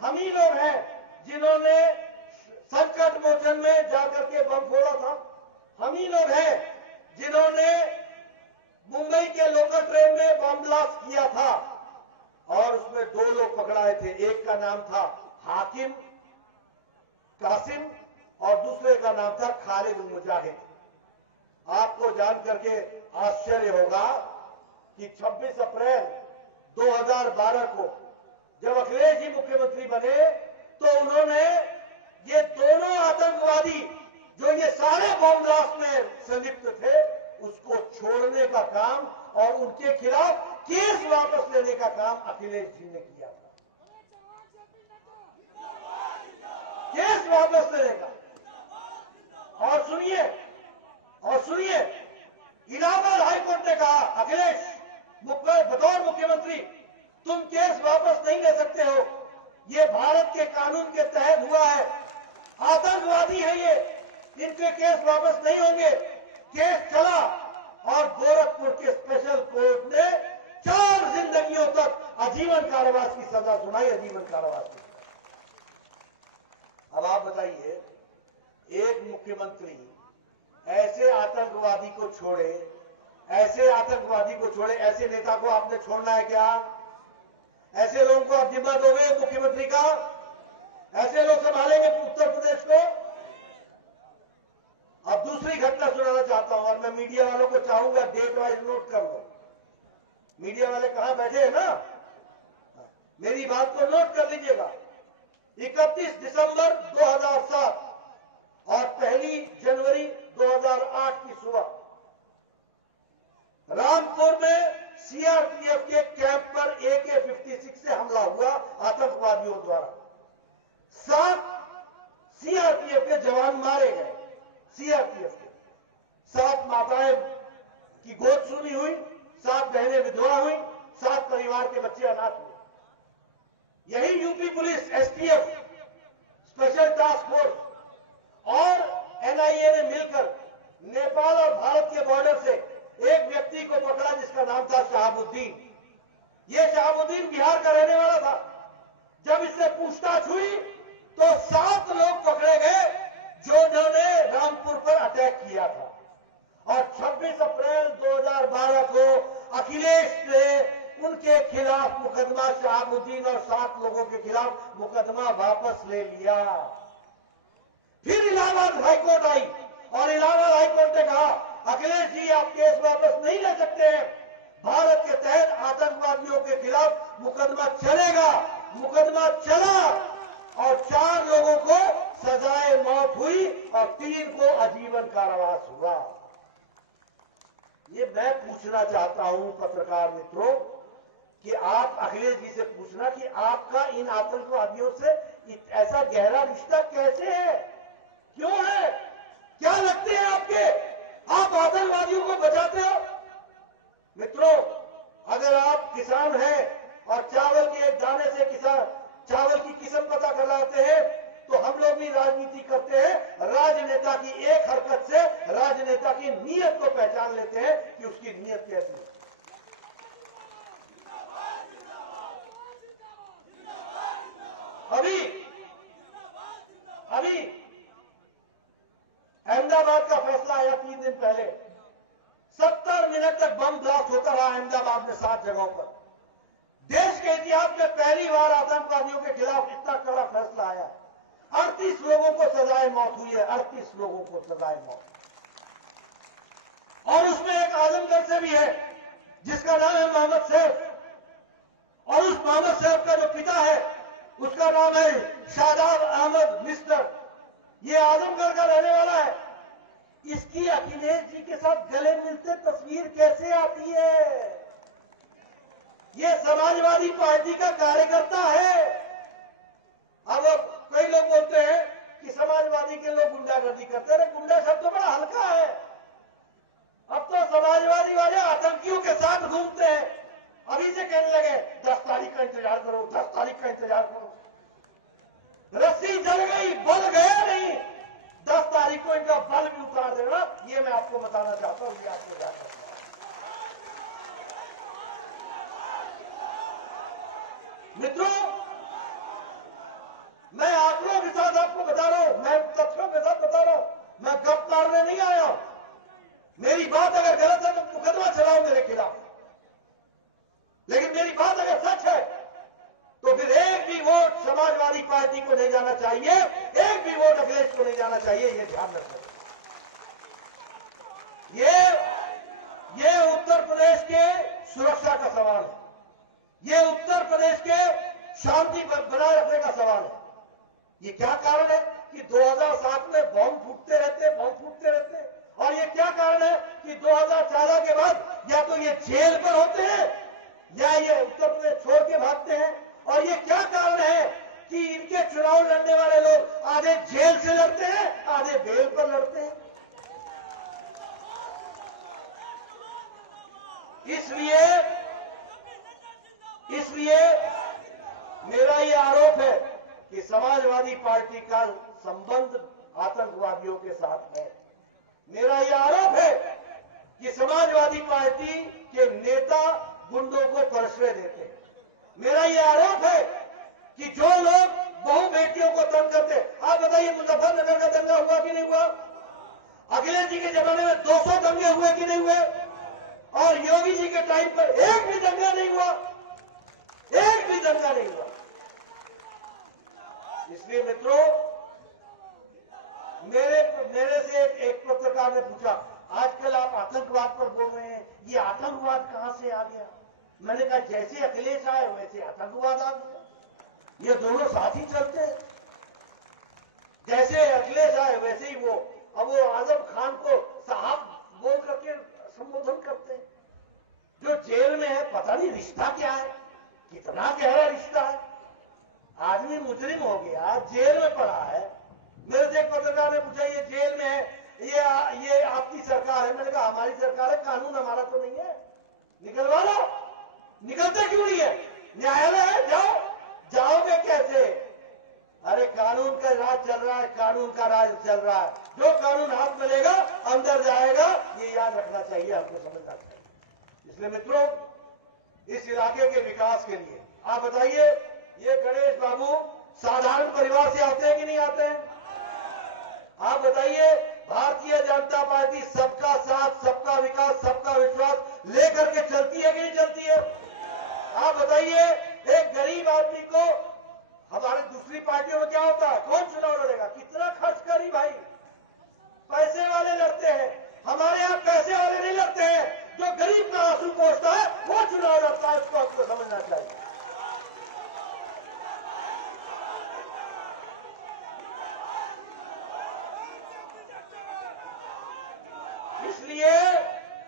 हम ही लोग हैं जिन्होंने संकट मोचन में जाकर के बम फोड़ा था। हम ही लोग हैं जिन्होंने मुंबई के लोकल ट्रेन में बम ब्लास्ट किया था और उसमें 2 लोग पकड़ाए थे। एक का नाम था हाकिम कासिम और दूसरे का नाम था खालिद मुजाहिद। आपको जान करके आश्चर्य होगा कि 26 अप्रैल 2012 को जब अखिलेश जी मुख्यमंत्री बने तो उन्होंने ये दोनों आतंकवादी जो ये सारे बम ब्लास्ट में संलिप्त थे उसको छोड़ने का काम और उनके खिलाफ केस वापस लेने का काम अखिलेश जी ने किया था। केस वापस लेने का। और सुनिए, इलाहाबाद हाईकोर्ट ने कहा, अखिलेश बतौर मुख्यमंत्री तुम केस वापस नहीं ले सकते हो, ये भारत के कानून के तहत हुआ है, आतंकवादी है ये, इनके केस वापस नहीं होंगे। केस चला और गोरखपुर के स्पेशल कोर्ट ने 4 जिंदगियों तक आजीवन कारावास की सजा सुनाई, आजीवन कारावास की। अब आप बताइए, एक मुख्यमंत्री ऐसे आतंकवादी को छोड़े, ऐसे नेता को आपने छोड़ना है क्या? ऐसे लोगों को आप जिम्मा दोगे मुख्यमंत्री का? ऐसे लोग संभालेंगे उत्तर प्रदेश को? अब दूसरी घटना सुनाना चाहता हूं और मैं मीडिया वालों को चाहूंगा डेट वाइज नोट कर लो। मीडिया वाले कहां बैठे हैं ना, मेरी बात को नोट कर लीजिएगा। 31 दिसंबर 2007 और 1 जनवरी 2008 की सुबह रामपुर में सीआरपीएफ के कैंप पर AK-56 से हमला हुआ आतंकवादियों द्वारा। 7 सीआरपीएफ के जवान मारे गए। सीआरपीएफ के 7 माताएं की गोद सुनी हुई, 7 बहनें विधवा हुई, 7 परिवार के बच्चे अनाथ हुए। यही UP police, STF, special task force और एनआईए ने मिलकर नेपाल और भारत के बॉर्डर से एक व्यक्ति को पकड़ा जिसका नाम था शहाबुद्दीन। यह शहाबुद्दीन बिहार का रहने वाला था। जब इससे पूछताछ हुई तो 7 लोग पकड़े गए जिन्होंने रामपुर पर अटैक किया था। और 26 अप्रैल 2012 को अखिलेश ने उनके खिलाफ मुकदमा शहाबुद्दीन और 7 लोगों के खिलाफ मुकदमा वापस ले लिया। फिर इलाहाबाद हाईकोर्ट आई और इलाहाबाद हाईकोर्ट ने कहा अखिलेश जी आप केस वापस नहीं ले सकते हैं, भारत के तहत आतंकवादियों के खिलाफ मुकदमा चलेगा। मुकदमा चला और 4 लोगों को सजाए मौत हुई और 3 को आजीवन कारावास हुआ। ये मैं पूछना चाहता हूं पत्रकार मित्रों कि आप अखिलेश जी से पूछना कि आपका इन आतंकवादियों से ऐसा गहरा रिश्ता कैसे है, क्यों है, क्या लगते हैं आपके, आप आतंकवादियों को बचाते हो। मित्रों, अगर आप किसान हैं और चावल के एक दाने से किसान चावल की किस्म पता कर लाते हैं तो हम लोग भी राजनीति करते हैं। राजनेता की एक हरकत से राजनेता की नीयत को पहचान लेते हैं कि उसकी नीयत कैसी है। अभी अहमदाबाद का फैसला आया 3 दिन पहले, 70 मिनट तक बम ब्लास्ट होता रहा अहमदाबाद में 7 जगहों पर। देश के इतिहास में पहली बार आतंकवादियों के खिलाफ इतना कड़ा फैसला आया। 38 लोगों को सजाए मौत हुई है, 38 लोगों को सजाए मौत। और उसमें एक आजमगढ़ से भी है जिसका नाम है मोहम्मद सैफ, और उस मोहम्मद सैफ का जो पिता है उसका नाम है शादाब अहमद मिस्टर। ये आजमगढ़ का रहने वाला है। इसकी अखिलेश जी के साथ गले मिलते तस्वीर कैसे आती है। ये समाजवादी पार्टी का कार्यकर्ता है। अब कई लोग बोलते हैं कि समाजवादी के लोग गुंडागर्दी करते हैं। गुंडा शब्द तो बड़ा हल्का है। अब तो समाजवादी वाले आतंकियों के साथ घूमते हैं। अभी से कहने लगे 10 तारीख का इंतजार करो, 10 तारीख का इंतजार करो। रस्सी जल गई, बल गया नहीं। 10 तारीख को इनका बल भी उतार देगा, ये मैं आपको बताना चाहता हूं। ये आपको क्या करना है। मित्रों, मैं आंकड़ों के साथ आपको बता रहा हूं, मैं तथ्यों के साथ बता रहा हूं। मैं गप मारने नहीं आया हूं। मेरी बात अगर गलत है तो मुकदमा चलाओ मेरे खिलाफ, लेकिन मेरी बात अगर सच है तो फिर एक भी वोट समाजवादी पार्टी को नहीं जाना चाहिए, एक भी वोट अखिलेश को नहीं जाना चाहिए। ये ध्यान रखें। ये उत्तर प्रदेश के सुरक्षा का सवाल है। ये उत्तर प्रदेश के शांति बनाए रखने का सवाल है। ये क्या कारण है कि 2007 में बम फूटते रहते। और ये क्या कारण है कि 2014 के बाद या तो ये जेल पर होते हैं या ये उत्तर प्रदेश छोड़ के भागते हैं। और ये क्या कारण है कि इनके चुनाव लड़ने वाले लोग आधे जेल से लड़ते हैं, आधे बेल पर लड़ते हैं। इसलिए मेरा ये आरोप है कि समाजवादी पार्टी का संबंध आतंकवादियों के साथ है। मेरा यह आरोप है कि समाजवादी पार्टी के नेता गुंडों को प्रश्रय देते हैं। मेरा यह आरोप है कि जो लोग बहु बेटियों को तंग करते हैं। आप बताइए मुजफ्फरनगर का दंगा हुआ कि नहीं हुआ? अखिलेश जी के जमाने में 200 दंगे हुए कि नहीं हुए? और योगी जी के टाइम पर एक भी दंगा नहीं हुआ, एक भी दंगा नहीं हुआ। इसलिए मित्रों, मेरे से एक पत्रकार ने पूछा, आजकल आप आतंकवाद पर बोल रहे हैं, ये आतंकवाद कहां से आ गया? मैंने कहा जैसे अखिलेश आए वैसे आतंकवाद आ गया। ये दोनों साथ ही चलते हैं। जैसे अखिलेश आए वैसे ही अब वो आजम खान को साहब बोल करके संबोधन करते हैं। जो जेल में है पता नहीं रिश्ता क्या है, कितना गहरा रिश्ता है। आदमी मुजरिम हो गया, जेल में पड़ा है। मेरे से एक पत्रकार ने पूछा, ये जेल में है, ये आपकी सरकार है? मैंने कहा हमारी सरकार है, कानून हमारा तो नहीं है, निकलवा लो। निकलते क्यों नहीं है? न्यायालय है, जाओगे कैसे? अरे कानून का राज चल रहा है, कानून का राज चल रहा है। जो कानून हाथ में लेगा अंदर जाएगा, ये याद रखना चाहिए, आपको समझना चाहिए। इसलिए मित्रों, इस इलाके के विकास के लिए आप बताइए, ये गणेश बाबू साधारण परिवार से आते हैं कि नहीं आते हैं? आप बताइए, भारतीय जनता पार्टी सबका साथ, सबका विकास, सबका विश्वास लेकर के चलती है कि नहीं चलती है? आप बताइए, एक गरीब आदमी को हमारे दूसरी पार्टियों में क्या होता है, कौन चुनाव लड़ेगा, कितना खर्च करी भाई, पैसे वाले लड़ते हैं। हमारे यहाँ पैसे वाले नहीं लड़ते हैं, जो गरीब का आंसू पोंछता है वो चुनाव लड़ता है, इसको आपको समझना चाहिए।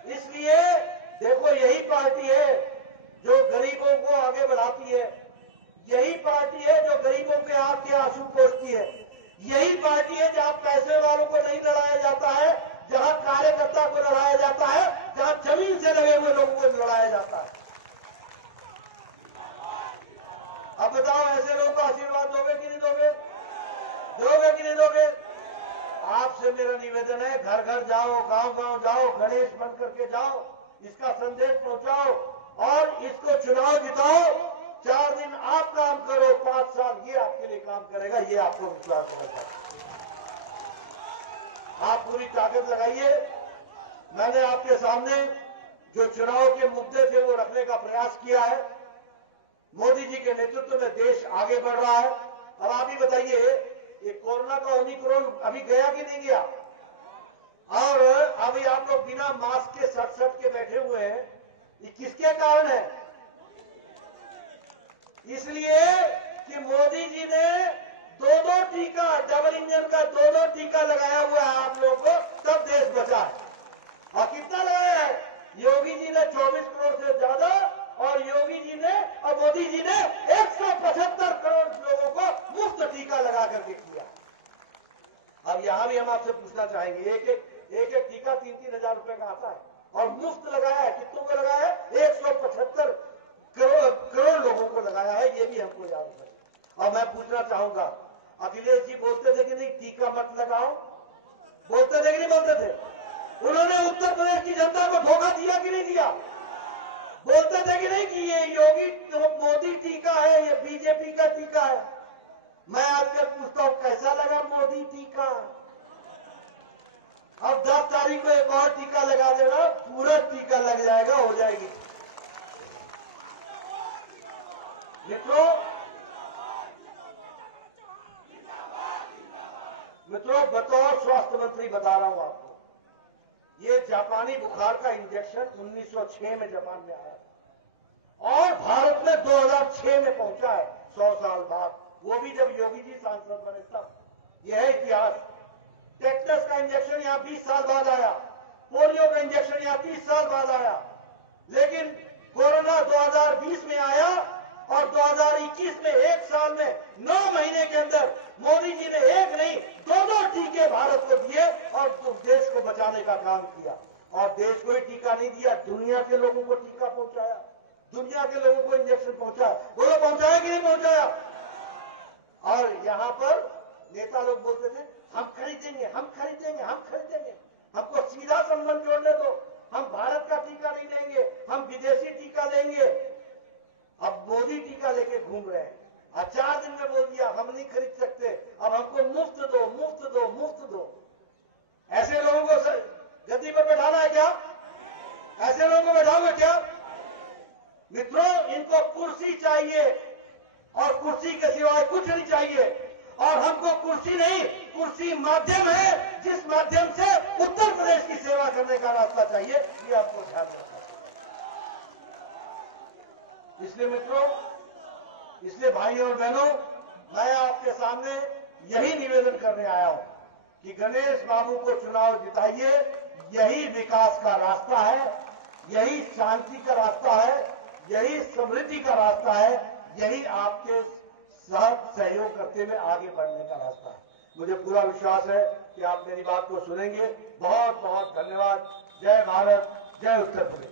इसलिए देखो, यही पार्टी है जो गरीबों को आगे बढ़ाती है, यही पार्टी है जो गरीबों के आंख के आंसू पोंछती है, यही पार्टी है जहां पैसे वालों को नहीं लड़ाया जाता है, जहां कार्यकर्ता को लड़ाया जाता है, जहां जमीन से लगे हुए लोगों को लड़ाया जाता है। अब बताओ, ऐसे लोगों को आशीर्वाद दोगे कि नहीं दोगे, दोगे कि नहीं दोगे? आपसे मेरा निवेदन है, घर घर जाओ, गांव गांव जाओ, गणेश बन करके जाओ, इसका संदेश पहुंचाओ और इसको चुनाव जिताओ। 4 दिन आप काम करो, 5 साल ये आपके लिए काम करेगा, ये आपको विश्वास होना चाहिए। आप पूरी ताकत लगाइए। मैंने आपके सामने जो चुनाव के मुद्दे थे वो रखने का प्रयास किया है। मोदी जी के नेतृत्व में देश आगे बढ़ रहा है। अब आप ही बताइए, ये कोरोना का ओमिक्रॉन अभी गया कि नहीं गया? और अभी आप लोग बिना मास्क के सट के बैठे हुए हैं, ये किसके कारण है? इसलिए कि मोदी जी ने 2 टीका, डबल इंजन का 2 टीका लगाया हुआ है आप लोगों को, तब देश बचा है। और कितना लगाया है? योगी जी ने 24 करोड़ से ज्यादा और योगी जी ने और मोदी जी ने 175 करोड़ लोगों को मुफ्त टीका लगा करके किया। अब यहां भी हम आपसे पूछना चाहेंगे, एक टीका 3-3 हजार रुपए का आता है और मुफ्त लगाया है, कितनों को लगाया है? 175 करोड़ लोगों को लगाया है, ये भी हमको याद है। और मैं पूछना चाहूंगा, अखिलेश जी बोलते थे कि नहीं टीका मत लगाओ, बोलते थे कि नहीं बोलते थे? उन्होंने उत्तर प्रदेश की जनता को धोखा दिया कि नहीं दिया? बोलते थे कि नहीं कि ये योगी मोदी टीका है, ये बीजेपी का टीका है? मैं आजकल पूछता हूं, कैसा लगा मोदी टीका? अब 10 तारीख को एक और टीका लगा देना, पूरा टीका लग जाएगा, हो जाएगी। मित्रों, बतौर स्वास्थ्य मंत्री बता रहा हूं आपको, ये जापानी बुखार का इंजेक्शन 1906 में जापान में आया और भारत में 2006 में पहुंचा है, 100 साल बाद, वो भी जब योगी जी सांसद बने तब। यह है इतिहास। टेटनस का इंजेक्शन यहां 20 साल बाद आया, पोलियो का इंजेक्शन यहां 30 साल बाद आया, लेकिन कोरोना 2020 में आया और 2021 में 1 साल में 9 महीने के अंदर मोदी जी ने 1 नहीं 2 टीके भारत को दिए और देश को बचाने का काम किया। और देश को ही टीका नहीं दिया, दुनिया के लोगों को टीका पहुंचाया, दुनिया के लोगों को इंजेक्शन पहुंचाया। बोलो, पहुंचाया कि नहीं पहुंचाया? और यहां पर नेता लोग बोलते थे, हम खरीदेंगे, हम खरीदेंगे, हम खरीदेंगे, हमको सीधा संबंध जोड़ने दो, हम भारत का टीका नहीं लेंगे, हम विदेशी टीका लेंगे। अब मोदी टीका लेके घूम रहे हैं और 4 दिन में बोल दिया हम नहीं खरीद सकते, अब हमको मुफ्त दो, मुफ्त दो, मुफ्त दो। ऐसे लोगों को गद्दी पर बैठाना है क्या? ऐसे लोगों को बैठाओगे क्या? मित्रों, इनको कुर्सी चाहिए और कुर्सी के सिवाय कुछ नहीं चाहिए। और हमको कुर्सी नहीं, कुर्सी माध्यम है, जिस माध्यम से उत्तर प्रदेश की सेवा करने का रास्ता चाहिए, ये आपको ध्यान रखना चाहिए। इसलिए मित्रों, इसलिए भाई और बहनों, मैं आपके सामने यही निवेदन करने आया हूं कि गणेश बाबू को चुनाव जिताइए। यही विकास का रास्ता है, यही शांति का रास्ता है, यही समृद्धि का रास्ता है, यही आपके साथ सहयोग करते हुए आगे बढ़ने का रास्ता है। मुझे पूरा विश्वास है कि आप मेरी बात को सुनेंगे। बहुत बहुत धन्यवाद। जय भारत, जय उत्तर प्रदेश।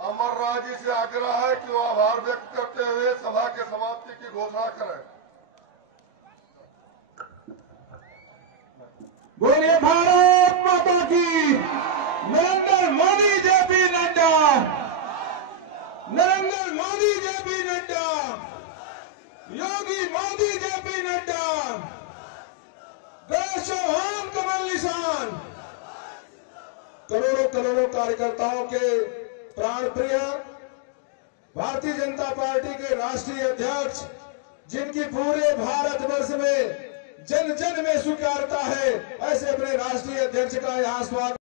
अमर राय जी से आग्रह है कि वो आभार व्यक्त करते हुए सभा के समाप्ति की घोषणा करें। बोलिए भारत माता की। नरेंद्र मोदी जेपी नड्डा, नरेंद्र मोदी जेपी नड्डा, योगी मोदी जेपी नड्डा, देश कमल निशान, करोड़ों करोड़ों कार्यकर्ताओं के प्राण प्रिय भारतीय जनता पार्टी के राष्ट्रीय अध्यक्ष, जिनकी पूरे भारतवर्ष में जन जन में स्वीकारता है, ऐसे अपने राष्ट्रीय अध्यक्ष का यहाँ स्वागत